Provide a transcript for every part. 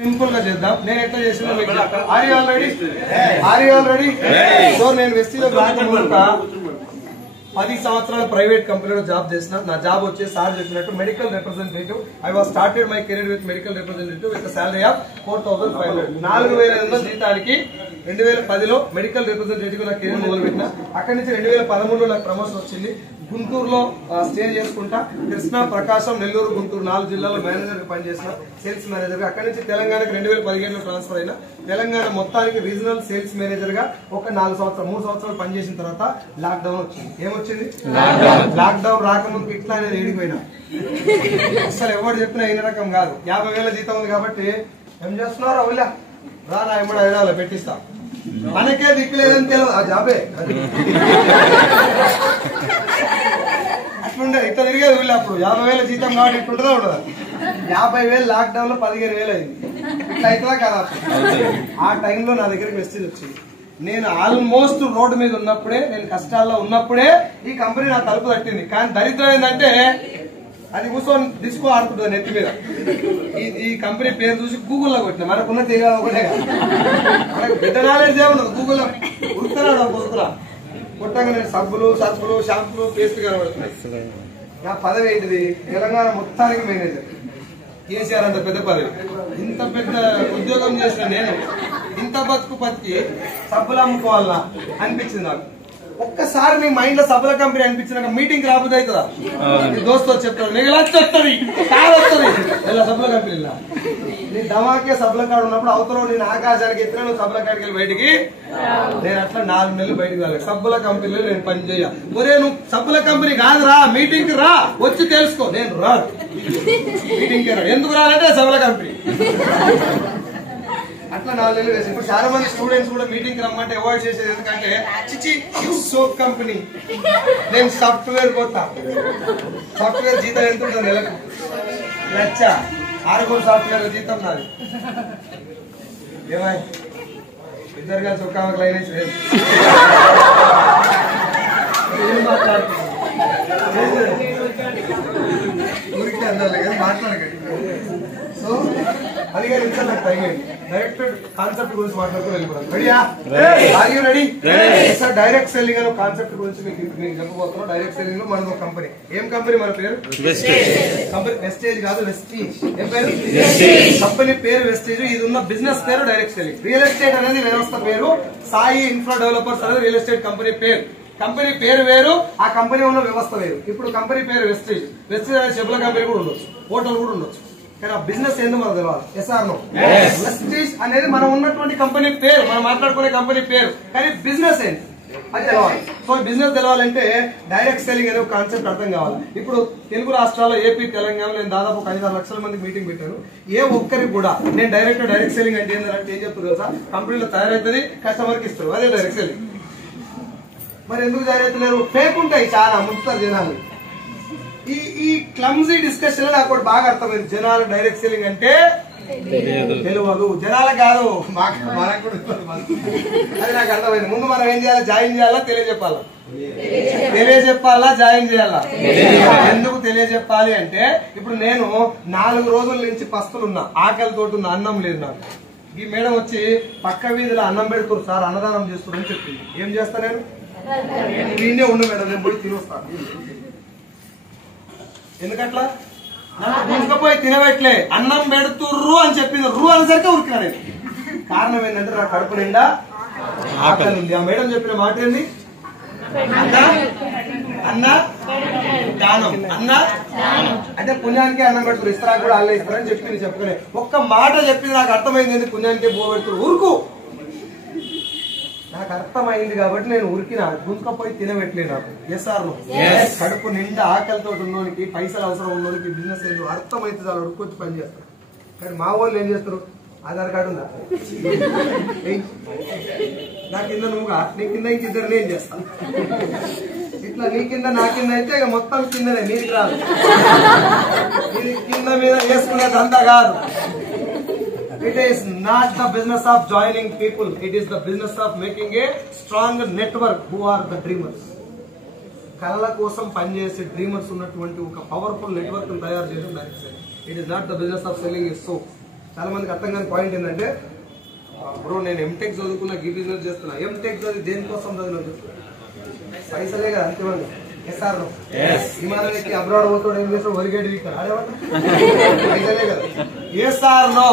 Simple గా చేద్దాం. నేను ఎట్లా చేసినా మీకు చెప్తాను. Are you all ready? So నేను వెస్టీలో రాకముందు 10 సంవత్సరాల ప్రైవేట్ కంపెనీలో జాబ్ చేసిన. నా జాబ్ వచ్చే సార్ చెప్పినట్టు medical representative. I was started my career with medical representative with salary of 4,500. 4,500 జీతానికి 2010లో మెడికల్ రిప్రజెంటేటివ్ నా కెరీర్ మొదలు పెట్టిన. అక్కడి నుంచి 2013లో నాకు ప్రమోషన్ వచ్చింది. గుంటూరులో స్టే చేసుకుంటా కృష్ణా, ప్రకాశం, నెల్లూరు, గుంటూరు 4 జిల్లాలో మేనేజర్ పనిచేసిన, సేల్స్ మేనేజర్ గా. అక్కడి నుంచి తెలంగాణకి 2015లో ట్రాన్స్ఫర్ అయినా. తెలంగాణ మొత్తానికి రీజనల్ సేల్స్ మేనేజర్ గా ఒక 3 సంవత్సరాలు పనిచేసిన తర్వాత లాక్ డౌన్ వచ్చింది. ఏమొచ్చింది? లాక్ డౌన్ రాకముందు ఇట్లా అనేది ఏడిపోయినా. అసలు ఎవరు చెప్పినా అయిన రకం కాదు. 50,000 జీతం ఉంది కాబట్టి ఏం చేస్తున్నారో అవులా రా నా ఎమ్మడ ఐదాలో పెట్టిస్తా. మనకే దిక్కులేదని తెలియదు ఆ జాబే. అట్లుండే ఇట్లా తిరిగేది వీళ్ళు. అప్పుడు 50,000 జీతం కాబట్టి ఇట్లుంటుందా ఉండదా? 50,000 లాక్ డౌన్ లో 15,000 అయింది. ఇట్లా అవుతుందా కదా? ఆ టైంలో నా దగ్గరికి మెసేజ్ వచ్చింది. నేను ఆల్మోస్ట్ రోడ్డు మీద ఉన్నప్పుడే, నేను కష్టాల్లో ఉన్నప్పుడే ఈ కంపెనీ నా తలుపు తట్టింది. కానీ దరిద్రం ఏంటంటే అది కూర్చొని డిస్కో ఆడుతుంటుంది నెత్తి మీద. ఈ కంపెనీ పేరు చూసి గూగుల్లో కొట్టిన. మనకున్న తెలియదు ఒకటే, మనకు పెద్ద నాలెడ్జ్ ఏముండదు. గూగుల్లో ఉరుకుతున్నాడు కొడుకురా కొట్టగా నేను సబ్బులు, సబ్బులు, షాంపులు, పేస్ట్ కనబడుతున్నాయి. నా పదవి ఏంటిది? తెలంగాణ మొత్తానికి మేనేజర్. కేసీఆర్ అంత పెద్ద పదవి. ఇంత పెద్ద ఉద్యోగం చేసిన నేను ఇంత బతికి సబ్బులు అమ్ముకోవాలా అనిపించింది నాకు. ఒక్కసారి నీ మైండ్ లో సబ్బుల కంపెనీ అనిపించినాక మీటింగ్ రాబోదు అవుతుందా? నీ దోస్తు చెప్తాడు నీకు లక్ష వస్తుంది, కాదు వస్తుంది ఇలా సబ్బుల కంపెనీలా. నీ దమాకే సబ్బుల కాడు ఉన్నప్పుడు అవతల నేను ఆకాశానికి ఎత్తిన నువ్వు సబ్బుల కాడికి వెళ్ళి బయటికి. నేను అట్లా 4 నెలలు బయటకు రాలేదు. సబ్బుల కంపెనీలో నేను పని చేయ. ఒరే నువ్వు సబ్బుల కంపెనీ కాదురా, మీటింగ్ కి రా, వచ్చి తెలుసుకో. నేను రాదు మీటింగ్ కి రా. ఎందుకు రాలంటే సబ్బుల కంపెనీ. అట్లా 4 నెలలు వేసి ఇప్పుడు చాలా మంది స్టూడెంట్స్ కూడా మీటింగ్ కి రమ్మంటే అవాయిడ్ చేసేది. ఎందుకంటే చిచి సోప్ కంపెనీ, నేను సాఫ్ట్వేర్ పోతా. సాఫ్ట్వేర్ జీతం ఎంత ఉంటుంది నెలకు? 1,00,000. 6 సాఫ్ట్వేర్ జీతం నాది. ఏమై ఇద్దరు కలిసి ఒక్క లైన్ వేసి ఊరికి అందాలి కదా మాట్లాడకండి. సో 15 నిమిషాలు నాకు టైం అయింది. డైరెక్ట్ కాన్సెప్ట్ గురించి మాట్లాడుతూ వెళ్ళిపోతాం. రెడీయా? Are you ready? Sir direct selling అనే కాన్సెప్ట్ గురించి మీకు చెప్పబోతున్నాం. డైరెక్ట్ సెల్లింగ్ లో మనది ఒక కంపెనీ. ఏం కంపెనీ? మన పేరు కంపెనీ వెస్టేజ్ కాదు, వెస్టీజ్. ఏం పేరు? కంపెనీ పేరు వెస్టేజ్. ఇది ఉన్న బిజినెస్ పేరు డైరెక్ట్ సెల్లింగ్. రియల్ ఎస్టేట్ అనేది వ్యవస్థ పేరు. సాయి ఇన్ఫ్రా డెవలపర్స్ అనేది రియల్ ఎస్టేట్ కంపెనీ పేరు. కంపెనీ పేరు వేరు, ఆ కంపెనీ ఉన్న వ్యవస్థ వేరు. ఇప్పుడు కంపెనీ పేరు వెస్టేజ్. వెస్టేజ్ అనే చెప్పుల కంపెనీ కూడా ఉండొచ్చు, హోటల్ కూడా ఉండొచ్చు. కానీ ఆ బిజినెస్ ఏందో మనకు తెలవాలి. SR no? వెస్టేజ్ అనేది మనం ఉన్నటువంటి కంపెనీ పేరు, మనం మాట్లాడుకునే కంపెనీ పేరు. కానీ బిజినెస్ ఏంటి అది తెలవాలి. సో బిజినెస్ తెలవాలంటే డైరెక్ట్ సెల్లింగ్ అనే కాన్సెప్ట్ అర్థం కావాలి. ఇప్పుడు తెలుగు రాష్ట్రాల్లో ఏపీ, తెలంగాణలో నేను దాదాపు ఒక 5-6 లక్షల మందికి మీటింగ్ పెట్టాను. ఏ ఒక్కరికి కూడా నేను డైరెక్ట్ సెల్లింగ్ అంటే ఏంటంటే ఏం చెప్తారు తెలుసా? కంపెనీలో తయారైతుంది, కస్టమర్కి ఇస్తారు, అదే డైరెక్ట్ సెల్లింగ్. మరి ఎందుకు తయారైతలేరు? ఫేక్ ఉంటాయి చాలా, ముంచుతారు జనాలు. ఈ క్లమ్జీ డిస్కషన్ లో నాకు బాగా అర్థమైంది. జనాలు డైరెక్ట్ సెల్లింగ్ అంటే తెలియదు. జనాలకు కాదు, మనకు కూడా అది నాకు అర్థమైంది. ముందు మనం ఏం చేయాలి? జాయిన్ చేయాలా, తెలియజెప్పాలా? జాయిన్ చేయాలా? ఎందుకు తెలియజెప్పాలి అంటే ఇప్పుడు నేను 4 రోజుల నుంచి పస్తులున్నా, ఆకలితోటి ఉన్న, అన్నం లేదు నాకు. ఈ మేడం వచ్చి పక్క వీధిలో అన్నం పెడుతున్నారు సార్, అన్నదానం చేస్తున్నారని చెప్పింది. ఏం చేస్తా నేను? వీడినే ఉండు మేడం, నేను పోయి తినొస్తాను. ఎందుకట్లా? నన్ను తీసుకుపోయి తినబెట్టలే, అన్నం పెడుతుర్రు అని చెప్పింది. అనేసరికి ఉరికినా నేను. కారణం ఏంటంటే నా కడుపు నిండా ఆకలి ఉంది. ఆ మేడం చెప్పిన మాట ఏంది? అన్న దానం, అన్న అంటే పుణ్యానికి అన్నం పెడుతున్నారు, ఇస్తారా కూడా అల్లే ఇస్తారని చెప్పింది. చెప్పుకునే ఒక్క మాట చెప్పింది. నాకు అర్థమైంది పుణ్యానికి బో పెడుతున్నారు. ఊరుకు నాకు అర్థమైంది కాబట్టి నేను ఉరికినా, గుంజుకపోయి తినబెట్టలే. నాకు ఎస్ఆర్ కడుపు నిండా ఆకలితో ఉన్నోనికి, పైసలు అవసరం ఉన్నోనికి బిజినెస్ ఏంటో అర్థమైతే చాలా ఉడుకొచ్చి పని చేస్తారు. కానీ మా వాళ్ళు ఏం చేస్తారు? ఆధార్ కార్డు ఉందా? నా కింద నువ్వుగా, నీ కింద ఇంకిద్దరు నేను చేస్తాను. ఇట్లా నీ కింద నా కింద అయితే ఇక మొత్తం కిందనే, నీకు రాదు. ఇది కింద మీద వేసుకునేది అంతా కాదు. It is not the business of joining people. It is the business of making a strong network who are the dreamers. కళల కోసం పనిచేసే డ్రీమర్స్ ఉన్నటువంటి ఒక పవర్ఫుల్ నెట్వర్క్ తయారు చేయడం direct selling. It is not the business of selling a soap. చాలా మందికి అర్థం కాని పాయింట్ ఏంటంటే బ్రో నేను ఎంటెక్ చదువుకున్నా గీ బిజినెస్ చేస్తున్నా. ఎంటెక్ చదివి దేనికోసం చదివిన పైసలే కదా అంతేమంది. ఎస్ఆర్ విమానం ఎక్కి అబ్రాడ్ పోతాడు ఏం చేస్తాడు వరిగేడు ఇక్కడ పైసలే కదా. ఎస్ఆర్ నో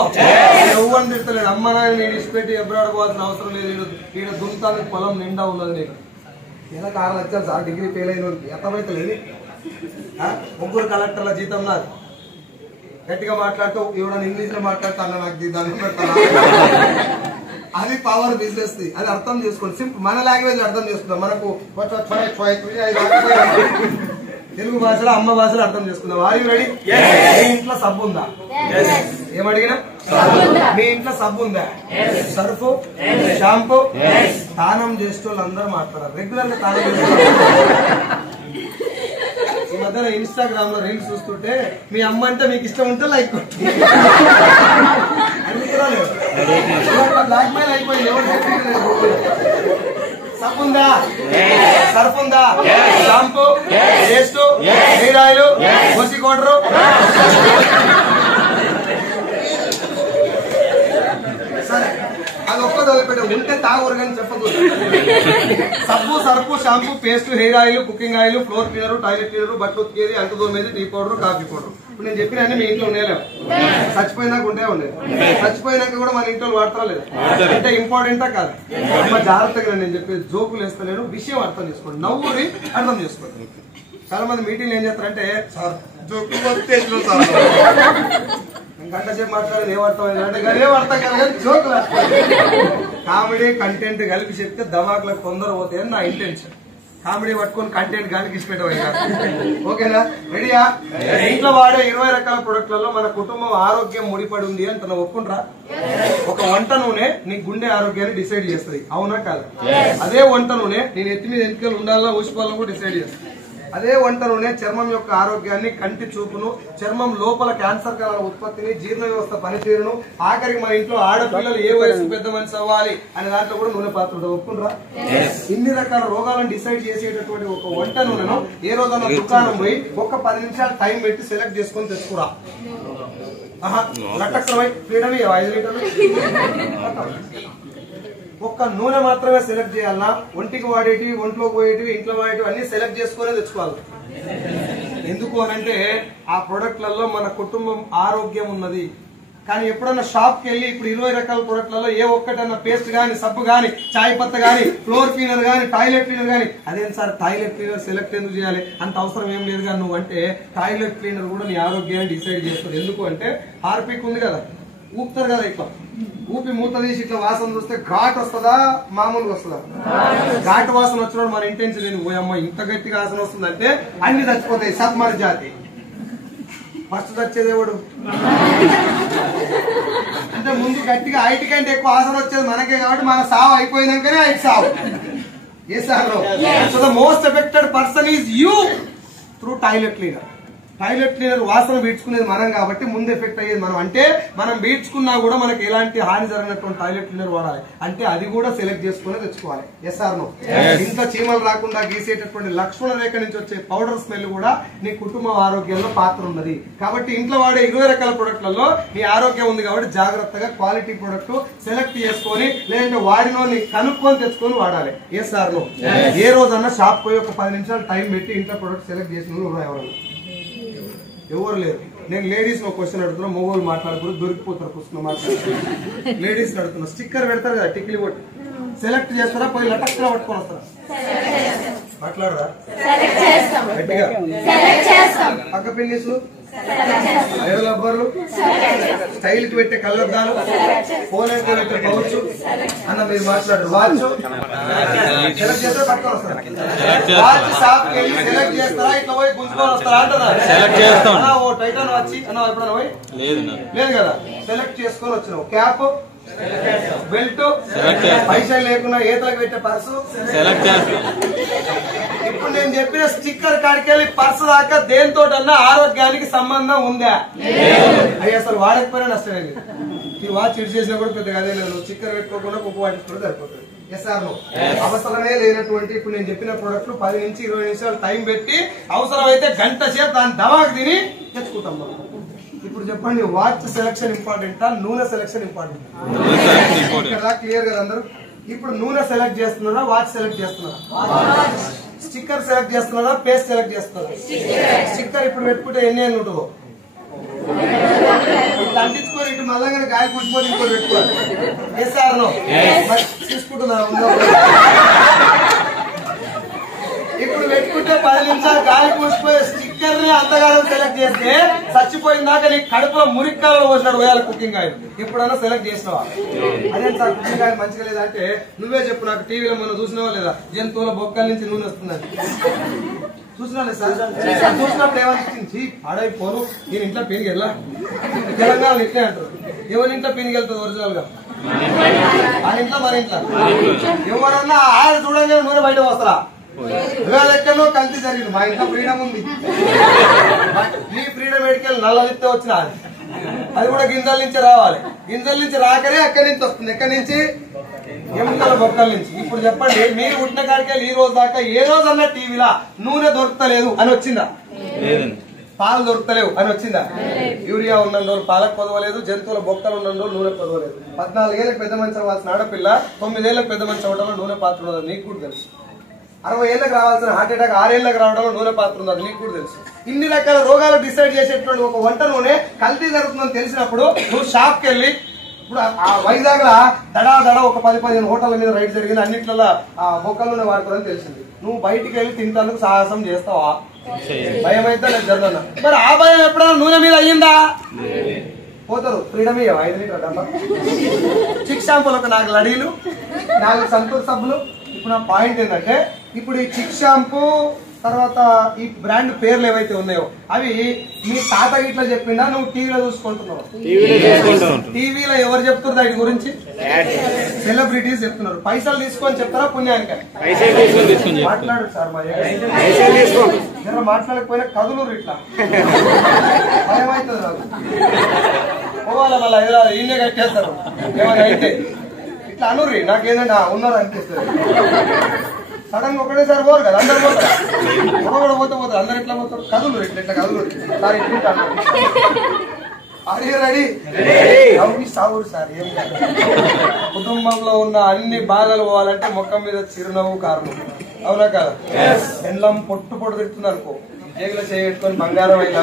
ఎవరిని తిడతలేడు. అమ్మ నాయన ఇడిచిపెట్టి అబ్రాడ్ పోవాల్సిన అవసరం లేదు. ఈడ దుంతానికి పొలం నిండా ఉన్నది. నీకు ఎలా 6 లక్షలు సార్ డిగ్రీ ఫెయిల్ అయిన వాళ్ళకి అర్థమైతే లేదు. 3 కలెక్టర్ల జీతం నాది. గట్టిగా మాట్లాడుతూ ఎవడన్నా ఇంగ్లీష్ లో మాట్లాడుతా అన్న నాకు దాన్ని పెడతాను. అది పవర్ బిజినెస్ ది. అది అర్థం చేసుకోండి. సింపుల్ మన లాంగ్వేజ్ అర్థం చేసుకుందాం. మనకు తెలుగు భాషలో అమ్మ భాషలో అర్థం చేసుకుందాం. Are you ready? మీ ఇంట్లో సబ్బు ఉందా? ఏమడిగినా మీ ఇంట్లో సబ్బు ఉందా? సర్ఫ్, షాంపూ, స్నానం చేసే వాళ్ళు అందరూ మాట్లాడారు. రెగ్యులర్ గా స్నానం చేస్తారు. ఈ మధ్యన ఇన్స్టాగ్రామ్ లో రీల్స్ చూస్తుంటే మీ అమ్మ అంటే మీకు ఇష్టం ఉంటే లైక్ బ్లాక్ మెయిల్ అయిపోయింది. సబ్బు ఉందా? సర్ఫ్ ఉందా? షాంపూ, పేస్ట్, హెయిర్ ఆయిల్, కోసి పౌడరు, సరే అది ఒక్కటి వదిలిపెట్ట ఉంటే తాగూరు కానీ చెప్పకూడదు. సబ్బు, Surf, shampoo, paste, hair oil, cooking oil, floor cleaner, toilet cleaner, బట్టలు ఉతికేది, అంటు తోమేది, టీ పౌడర్, కాఫీ పౌడర్. ఇప్పుడు నేను చెప్పిన మీ ఇంట్లో ఉండేలేవు. చచ్చిపోయినాక ఉంటే ఉండేది. చచ్చిపోయినాక కూడా మన ఇంట్లో వాడతారా లేదా? అంటే ఇంపార్టెంటా కాదు? అమ్మ జాగ్రత్తగా నేను చెప్పేది జోకులు వేస్తలేను. విషయం అర్థం చేసుకోండి. నవ్వుని అర్థం చేసుకోండి. చాలా మంది మీటింగ్లు ఏం చేస్తారంటే సార్ జోకులు సార్ గంట సేపు మాట్లాడేది ఏమర్థమైంది అంటే ఏం అర్థం కాదు కానీ జోకులు కామెడీ కంటెంట్ కలిపి చెప్తే దవాకులకు తొందర పోతాయని నా ఇంటెన్షన్. కామెడీ పట్టుకొని కంటెంట్ గాలికి ఇచ్చిపెట్టవయ్యా. ఓకేనా? రెడీయా? ఇంట్లో వాడే 20 రకాల ప్రొడక్ట్లలో మన కుటుంబం ఆరోగ్యం ముడిపడి ఉంది అని తన ఒప్పుకుంటారా? ఒక వంట నూనె నీ గుండె ఆరోగ్యాన్ని డిసైడ్ చేస్తుంది. అవునా కాదు? అదే వంట నూనె నేను ఎత్తి మీద ఎంటికలు ఉండాలా ఊసిపోవాలని కూడా డిసైడ్ చేస్తుంది. అదే వంట నూనె చర్మం యొక్క ఆరోగ్యాన్ని, కంటి చూపును, చర్మం లోపల క్యాన్సర్ కణాల ఉత్పత్తిని, జీర్ణ వ్యవస్థ పనితీరును, ఆఖరికి మన ఇంట్లో ఆడపిల్లలు ఏ వయసు పెద్ద మనిషి అవ్వాలి అనే దాంట్లో కూడా నూనె పాత్ర ఉంటుంది. ఒప్పుకుంటారా? ఇన్ని రకాల రోగాలను డిసైడ్ చేసేటటువంటి ఒక వంట నూనెను ఏ రోజైనా దుకాణం పోయి ఒక్క 10 నిమిషాలు టైం పెట్టి సెలెక్ట్ చేసుకొని తెచ్చుకురా. లట్టక్రమై ఫ్రీడమ్ 5 లీటర్లు ఒక్క నూనె మాత్రమే సెలెక్ట్ చేయాలన్నా? ఒంటికి వాడేటివి, ఒంట్లో పోయేటివి, ఇంట్లో వాడేటివి అన్ని సెలెక్ట్ చేసుకునే తెచ్చుకోవాలి. ఎందుకు అనంటే ఆ ప్రొడక్ట్లలో మన కుటుంబం ఆరోగ్యం ఉన్నది. కానీ ఎప్పుడన్నా షాప్ కి వెళ్ళి ఇప్పుడు 20 రకాల ప్రొడక్ట్లలో ఏ ఒక్కటన్నా పేస్ట్ గానీ, సబ్బు గానీ, చాయ్ పత్త గానీ, ఫ్లోర్ క్లీనర్ గానీ, టాయిలెట్ క్లీనర్ గానీ, అదేం సార్ టాయిలెట్ క్లీనర్ సెలెక్ట్ ఎందుకు చేయాలి? అంత అవసరం ఏం లేదు కానీ నువ్వు అంటే టాయిలెట్ క్లీనర్ కూడా నీ ఆరోగ్యాన్ని డిసైడ్ చేస్తుంది. ఎందుకు అంటే హార్పిక్ ఉంది కదా, ఊపుతారు కదా, ఇట్లా ఊపి మూత తీసి ఇట్లా వాసన చూస్తే ఘాట్ వస్తుందా మామూలుగా వస్తుందా? ఘాట్ వాసన వచ్చినప్పుడు మన ఇంటెన్షన్ లేదు. ఓయమ్మ ఇంత గట్టిగా వాసన వస్తుందంటే అన్ని చచ్చిపోతాయి. సబ్మర్ జాతి ఫస్ట్ చచ్చేది ఎవడు అంటే ముందు గట్టిగా ఐటి కంటే ఎక్కువ వాసన వచ్చేది మనకే కాబట్టి మన సావు అయిపోయినాకనే ఐటి సావు. ఏ sir? So the most affected person is you through toilet cleaner. Toilet cleaner వాసన పీడ్చుకునేది మనం కాబట్టి ముందు ఎఫెక్ట్ అయ్యేది మనం. అంటే మనం పీడ్చుకున్నా కూడా మనకి ఎలాంటి హాని జరిగినటువంటి టాయిలెట్ క్లీనర్ వాడాలి అంటే అది కూడా సెలెక్ట్ చేసుకుని తెచ్చుకోవాలి. Yes or no? ఇంట్లో చీమలు రాకుండా గీసేటటువంటి లక్ష్మణ రేఖ నుంచి వచ్చే పౌడర్ స్మెల్ కూడా నీ కుటుంబ ఆరోగ్యంలో పాత్ర ఉన్నది. కాబట్టి ఇంట్లో వాడే 20 రకాల ప్రొడక్ట్లలో నీ ఆరోగ్యం ఉంది కాబట్టి జాగ్రత్తగా క్వాలిటీ ప్రొడక్ట్ సెలెక్ట్ చేసుకొని లేదంటే వాడినోని కనుక్కొని తెచ్చుకొని వాడాలి. Yes or no? ఏ రోజన్నా షాప్ పోయి ఒక 10 నిమిషాలు టైం పెట్టి ఇంట్లో ప్రొడక్ట్ సెలెక్ట్ చేసిన ఎవరన్నా? ఎవరు లేరు. నేను లేడీస్ లో క్వశ్చన్ అడుగుతున్నా, మొగోళ్ళు మాట్లాడకూడదు, దొరికిపోతారు. కూర్చున్న మాట్లాడుతున్నా లేడీస్ అడుగుతున్నా. స్టిక్కర్ పెడతారు కదా, టిక్లీ కొట్టి సెలెక్ట్ చేస్తారా? పోయి లటక్లా పట్టుకొని వస్తారా? మాట్లాడరా? పక్క పిన్నిస్, రబ్బర్లు, స్టైల్ కి పెట్టే కళ్ళద్దాలు, ఫోన్ అయితే పెట్టే పౌచ్ అన్న మీరు మాట్లాడరు. వాచ్ సెలెక్ట్ చేస్తారా? పట్టుకొని వస్తారా? వాచ్ షాప్ కి వెళ్ళి సెలెక్ట్ చేస్తారా? ఇట్లా పోయి గుంజుకొని వస్తారా అంటారా? ఓ టైటాన్ వచ్చి అన్న ఎప్పుడన్నా పోయి లేదు కదా, సెలెక్ట్ చేసుకొని వచ్చినావు. క్యాప్, బెల్ట్, పైసలు లేకుండా ఏతలకు పెట్టే పర్సు సెలెక్ట్ చేస్తాం. ఇప్పుడు నేను చెప్పిన స్టిక్కర్ కాడికెళ్ళి పర్సు దాకా దేనితోటన్నా ఆరోగ్యానికి సంబంధం ఉందా? అవి అసలు వాడకపోయినా నష్టమే. ఈ వాచ్ ఇటు చేసినా కూడా పెద్దగా అదే లేదు. స్టిక్కర్ పెట్టుకోకుండా కుప్పు వాటించుకుంటే సరిపోతుంది. ఎస్ఆర్ అవసరమే లేనటువంటి ఇప్పుడు నేను చెప్పిన ప్రొడక్ట్లు 10 నుంచి 20 నిమిషాలు టైం పెట్టి అవసరమైతే గంట సేపు దాన్ని దవాకు తిని తెచ్చుకుంటాం. మనం ఇప్పుడు చెప్పండి, వాచ్ సెలక్షన్ ఇంపార్టెంటా నూనె సెలక్షన్ ఇంపార్టెంట్? క్లియర్ కదా అందరూ? ఇప్పుడు నూనె సెలెక్ట్ చేస్తున్నారా, వాచ్ సెలెక్ట్ చేస్తున్నారా? స్టిక్కర్ సెలెక్ట్ చేస్తున్నారా, పేస్ట్ సెలెక్ట్ చేస్తున్నారా? స్టిక్కర్ ఇప్పుడు పెట్టుకుంటే ఎన్ని ఏళ్ళు ఉంటుందో అంటించుకొని ఇటు మళ్ళా గాలి కూర్చుకొని ఇంకోటి పెట్టుకోవాలి. చూసుకుంటున్నా ఇప్పుడు పెట్టుకుంటే 10 నిమిషాలు గాలి కూర్చిపోయి స్టిక్కర్ ని అంతగానం సెలెక్ట్ చేస్తే చచ్చిపోయిందాక నీ కడుపులో మురిక్కాలలో పోసినాడు పోయాలి కుకింగ్ ఆయిల్. ఇప్పుడన్నా సెలెక్ట్ చేసినావా? అదే సార్ కుకింగ్ ఆయిల్ మంచిగా లేదంటే నువ్వే చెప్పు. నాకు టీవీలో మనం చూసినావా లేదా, జంతువుల బొక్కల నుంచి నూనె వస్తుందని చూసినా లేదు సార్? చూసినప్పుడు ఏమనిపించింది, ఆడైపోను నేను ఇంట్లో పీనికి వెళ్ళా. తెలంగాణ ఇట్లే అంటారు, ఎవరి ఇంట్లో పీనికి వెళ్తుంది ఒరిజినల్ గా? ఆ ఇంట్లో మన ఇంట్లో ఎవరన్నా ఆయన చూడంగానే నూనె బయట వస్తారా? ఇవాళ ఎక్కడో కల్తీ జరిగింది. మా ఇంట్లో ఫ్రీడమ్ ఉంది, ఈ ఫ్రీడమ్ ఎడికెళ్ళి నల్లలిస్తే వచ్చిన అది కూడా గింజల నుంచి రావాలి. గింజల నుంచి రాకనే ఎక్కడి నుంచి వస్తుంది? ఎక్కడి నుంచి? ఎముకల బొక్కల నుంచి. ఇప్పుడు చెప్పండి, మీరు పుట్టిన కాడికెళ్ళి ఈ రోజు దాకా ఏ రోజన్నా టీవీలా నూనె దొరకలేదు అని వచ్చిందా? పాలు దొరకలేవు అని వచ్చిందా? యూరియా ఉన్న రోజులు పాలకు పొదవలేదు, జంతువుల బొక్కలు ఉన్న రోజులు నూనె పొదవలేదు. 14 ఏళ్ళకి పెద్ద మనిషి అవ్వాల్సిన ఆడపిల్ల 9 ఏళ్ళకి పెద్ద మనిషి అవడంలో నూనె పాత్ర ఉన్నది నీకు కూడా తెలుసు. 60 ఏళ్ళకి రావాల్సిన హార్ట్ అటాక్ 6 ఏళ్ళకి రావడంలో నూనె పాత్ర ఉన్నది నీకు కూడా తెలుసు. ఇన్ని రకాల రోగాలు డిసైడ్ చేసేటువంటి ఒక వంట నూనె కల్తీ జరుగుతుందని తెలిసినప్పుడు నువ్వు షాప్కి వెళ్ళి, ఇప్పుడు ఆ వైజాగ్ లా దడా ఒక 10-15 హోటళ్ల మీద రైడ్ జరిగింది, అన్నిట్లలో ఆ బొక్కల నూనె వాడుకోవడం తెలిసింది. నువ్వు బయటికి వెళ్ళి తింటానికి సాహసం చేస్తావా? భయం అయితే లేదు జరుగుతున్నా. మరి ఆ భయం ఎప్పుడైనా నూనె మీద అయ్యిందా? పోతారు ఫ్రీడమ్ 5 లీటర్ డబ్బా, చిక్ షాంపూలు ఒక 4 లడీలు, 4 సంతూర్ సబ్బులు. ఇప్పుడు నా పాయింట్ ఏంటంటే, ఇప్పుడు ఈ చిక్ షాంపూ తర్వాత ఈ బ్రాండ్ పేర్లు ఏవైతే ఉన్నాయో అవి మీ తాత గిట్లా చెప్పిందా, నువ్వు టీవీలో చూసుకుంటున్నావు? టీవీలో ఎవరు చెప్తున్నారు దాని గురించి? సెలబ్రిటీస్ చెప్తున్నారు. పైసలు తీసుకొని చెప్తారా పుణ్యానికి? మాట్లాడు సార్, మాట్లాడకపోయినా కదులు ఇట్లా భయమవుతుంది నాకు. పోవాలా మళ్ళీ ఈయనే కట్టేస్తారు ఏమైనా అయితే ఇట్లా అనుర్రి. నాకేదైనా ఉన్నారు అనిపిస్తుంది. సడన్ గా ఒకటేసారి పోరు కదా, అందరు పోతారు. కూడా పోతారు, అందరు ఇట్లా పోతారు. కదులు ఇట్లా కదులు సార్, ఇట్లా రెడీ సాగు సార్. ఏం కుటుంబంలో ఉన్న అన్ని బాధలు పోవాలంటే ముఖం మీద చిరునవ్వు కారణం, అవునా కదా? బెల్లం పొట్టు తిడుతుంది అనుకో, జేగులో చేయట్టుకొని బంగారం అయినా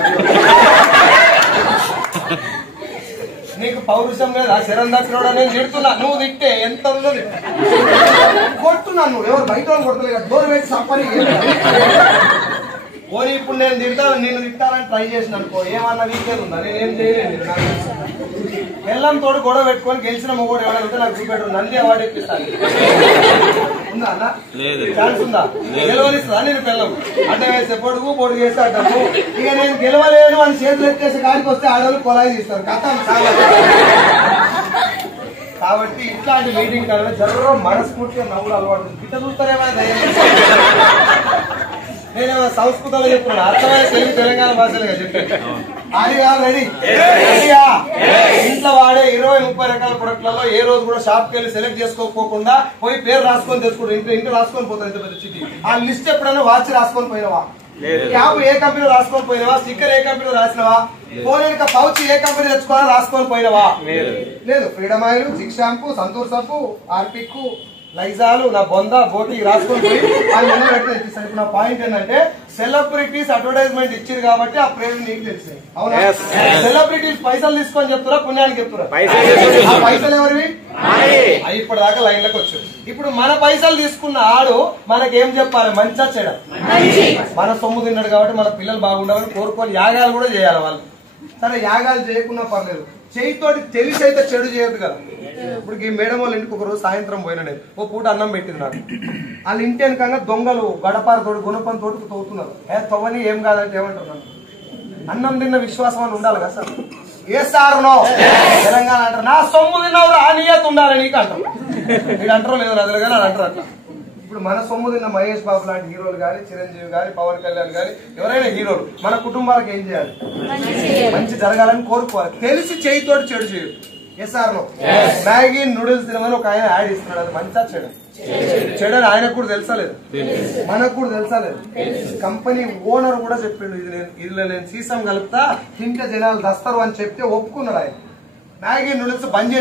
నీకు పౌరుషం లేదా? శరం దక్కుడు నేను తిడుతున్నా, నువ్వు తిట్టే ఎంత ఉన్నది కొట్టున్నా. నువ్వు ఎవరు బయట వాళ్ళు కొడతలే కదా, డోర్ పెట్టి సంపని పోనీ. ఇప్పుడు నేను తింటాను, నేను తింటానని ట్రై చేసిన అనుకో, ఏమన్నా వీకేది ఉందా? నేనేం చేయలేదు. బెల్లం తోడు గొడవ పెట్టుకొని గెలిచిన మొగోడు ఎవరైనా ఉంటే నాకు చూపెట్టు, నంది అవార్డు ఇప్పిస్తాను. ఉందా అన్న? ఛాన్స్ ఉందా? గెలవనిస్తుందా నేను బెల్లం? అడ్డం వేస్తే పొడుగు, పొడుగు వేస్తే అడ్డము. ఇక నేను గెలవలేను అని చేతులు ఎత్తేసి కాడికి వస్తే ఆడవాళ్ళు కొలాయి తీస్తారు కథ. కాబట్టి ఇట్లాంటి మీటింగ్ కాదు జరగ మనస్ఫూర్తిగా నవ్వులు అలవాటు. ఇట్లా చూస్తారేమైనా నేనేమో సంస్కృతంలో చెప్తున్నాను, అర్థమైన తెలుగు తెలంగాణ భాషలుగా చెప్పాను. రెడీ? ఇంట్లో వాడే 20-30 రకాల ప్రొడక్ట్లలో ఏ రోజు కూడా షాప్కి వెళ్ళి సెలెక్ట్ చేసుకోకుండా పోయి పేరు రాసుకొని తెచ్చుకుంటారు. ఇంట్లో రాసుకొని పోతారు ఇంత పెద్ద చిట్టి. ఆ లిస్ట్ ఎప్పుడైనా వాచ్ రాసుకొని పోయినవా? క్యాప్ ఏ కంపెనీ రాసుకొని పోయినవా? స్టిక్కర్ ఏ కంపెనీ రాసినవా? ఫోన్ పౌచ్ ఏ కంపెనీ తెచ్చుకోవాలని రాసుకొని పోయినవా? లేదు. ఫ్రీడమ్ ఆయిల్, చిక్ షాంపూ, సంతూర్ సబ్బు, హార్పిక్, లైజాలు, నా బొంద బోటి రాసుకొని పోయి వాళ్ళు ముందు పెట్టి తెచ్చిస్తాను. ఇప్పుడు నా పాయింట్ ఏంటంటే, సెలబ్రిటీస్ అడ్వర్టైజ్మెంట్ ఇచ్చారు కాబట్టి ఆ ప్రేమ నీకు తెలిసింది, అవునా? సెలబ్రిటీస్ పైసలు తీసుకొని చెప్తారా పుణ్యానికి చెప్తారా? పైసలు ఎవరివి? ఇప్పటిదాకా లైన్ లోకి వచ్చారు. ఇప్పుడు మన పైసలు తీసుకున్న ఆడు మనకేం చెప్పాలి? మంచిగా చెడ. మన సొమ్ము తిన్నాడు కాబట్టి మన పిల్లలు బాగుండాలని కోరుకొని యాగాలు కూడా చేయాలి వాళ్ళు. సరే యాగాలు చేయకున్నా పర్లేదు, చేయితోటి తెలిసి అయితే చెడు చేయదు కదా. ఇప్పుడు ఈ మేడం వాళ్ళ ఇంటికి ఒక రోజు సాయంత్రం పోయినా నేను, ఓ పూట అన్నం పెట్టింది నాకు. వాళ్ళ ఇంటి వెనకంగా దొంగలు గడపారతోటి గుణపం తోటి తవ్వుతున్నారు. తవ్వని ఏం కాదంటే ఏమంటున్నాను, అన్నం తిన్న విశ్వాసం అని ఉండాలి కదా సార్. ఏ సార్ నో తెలంగాణ అంటారు, నా సొమ్ము తిన్నవారు ఆ నియత ఉండాలి నీకు అంటారు. వీడు అంటారో లేదో అదే కానీ అది అంటారు అట్లా. ఇప్పుడు మన సొమ్ము తిన్న మహేష్ బాబు లాంటి హీరోలు కానీ, చిరంజీవి కానీ, పవన్ కళ్యాణ్ కానీ, ఎవరైనా హీరోలు మన కుటుంబాలకు ఏం చేయాలి? మంచి జరగాలని కోరుకోవాలి. తెలిసి చేయితోటి చెడు చేయదు. ఎస్ఆర్ లో మ్యాగీ నూడిల్స్ తినమని ఒక ఆయన యాడ్ ఇస్తున్నాడు. అది మంచిగా చెడని ఆయనకు కూడా తెలుసా లేదు, మనకు కూడా తెలుసా లేదు. కంపెనీ ఓనర్ కూడా చెప్పిండు ఇది నేను సీసం కలుపుతా తింటే జనాలు దస్తారు అని చెప్తే ఒప్పుకున్నాడు ఆయన. మ్యాగీ నూడిల్స్ బంద్